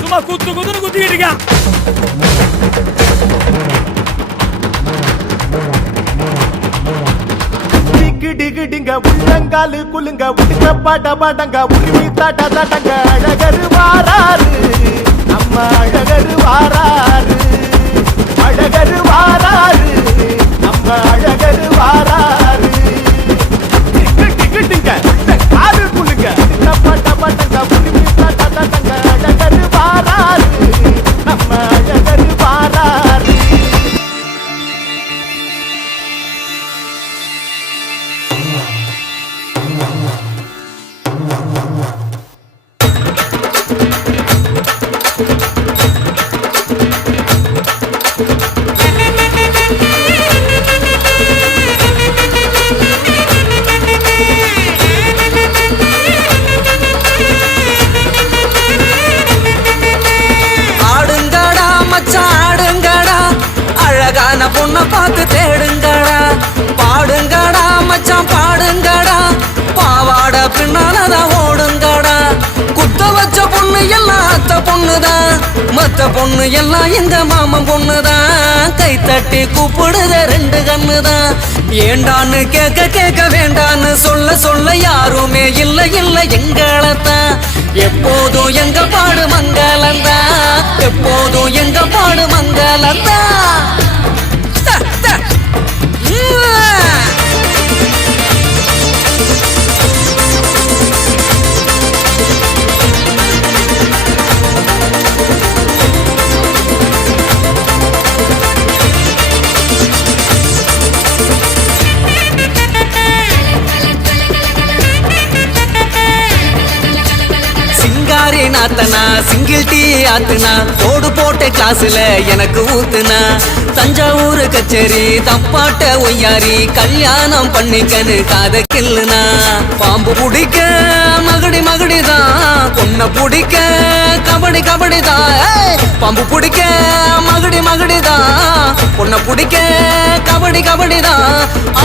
சும்மா குத்து குத்துன்னு குத்திக்கிட்டு இருக்கான். டிகிடிங்க உள்ளங்காலு குலுங்க உடுக்க பாட்ட பாட்டங்க உரிமை தாட்ட தாட்டங்க அழகரு வாராரு நம்ம அழகரு வாராரு அழகரு வாராரு நம்ம அழகரு வாராரு டிகிடிங்க உள்ளங்காலு குலுங்க உடுக்க பாட்ட பாட்டங்க உரிமை தாட்ட தாட்டங்க அழகரு வாராரு நம்ம அழகரு வாராரு. பொண்ணை பார்த்து தேடுங்கடா பாடுங்கடா மச்சான் பாடுங்கடா பாவாட பின்னாலதான் ஓடுங்கடா குத்த வச்ச பொண்ணு எல்லாம் அத்த பொண்ணுதான் மத்த பொண்ணு எல்லாம் இந்த மாமன் பொண்ணுதான் கை தட்டி கூப்பிடுத ரெண்டு கண்ணுதான் ஏண்டான்னு கேட்க கேட்க வேண்டான்னு சொல்ல சொல்ல யாருமே இல்ல இல்ல எங்களத்தான் எப்போதும் எங்க பாடு மங்களந்தான் எப்போதும் எங்க பாடு மங்களந்தான். நாத்தனா சிங்கிள் டீ ஆத்துனா தோடு போட்ட கிளாஸ்ல எனக்கு ஊத்துனா தஞ்சாவூர் கச்சேரி தப்பாட்ட ஒய்யாரி கல்யாணம் பண்ணிக்கனு காத கில்லுனா பாம்பு பிடிக்க மகடி மகடிதான் பொண்ண பிடிக்க கபடி கபடிதான் பாம்பு பிடிக்க மகடி மகடிதான் பொண்ண பிடிக்க கபடி கபடிதான்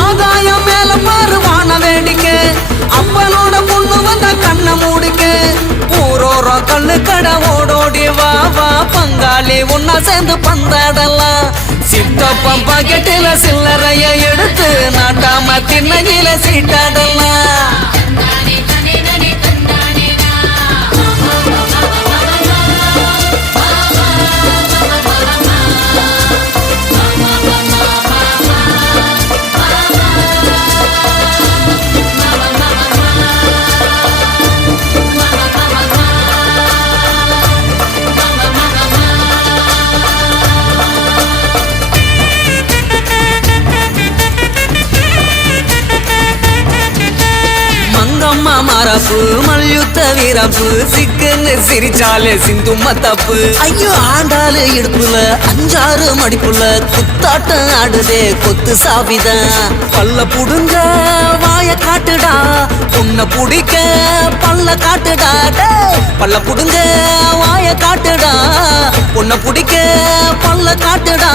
ஆதாயம் மேல மாறுவான வேடிக்க அப்பனோட பொண்ணு வந்த கண்ண மூடிக்க ஊரோரம் கல்லு கடை ஓடோடி வா வா பங்காளி ஒன்னா சேர்ந்து பந்தாடலாம் சித்தப்பம் பாக்கெட்டில சில்லறைய எடுத்து நாட்டாம திண்ணையில சீட்டாடலாம். மாறாப்பு மல்யுத்த வீராப்பு சிக்குன்னு சிரிச்சாலே சிந்து மத்தாப்பு ஐயோ ஆண்டாளு இடுப்புல 5-6 மடிப்புல குத்தாட்டம் ஆடுதே கொத்து சாவிதான் பல்ல புடுங்க வாய காட்டுடா பொண்ண புடிக்க பல்ல காட்டுடா பல்ல புடுங்க வாய காட்டுடா பொண்ண புடிக்க பல்ல காட்டுடா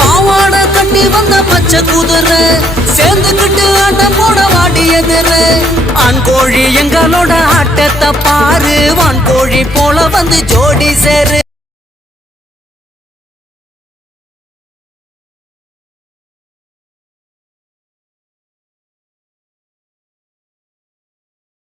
பாவாட கட்டி வந்த பச்சை குதிரை சேர்ந்துக்கிட்டு ஆட்டம் போட வாடி எதிரு ஆண் கோழி எங்களோட ஆட்டத்தை பாரு வான் கோழி போல வந்து ஜோடி சேரு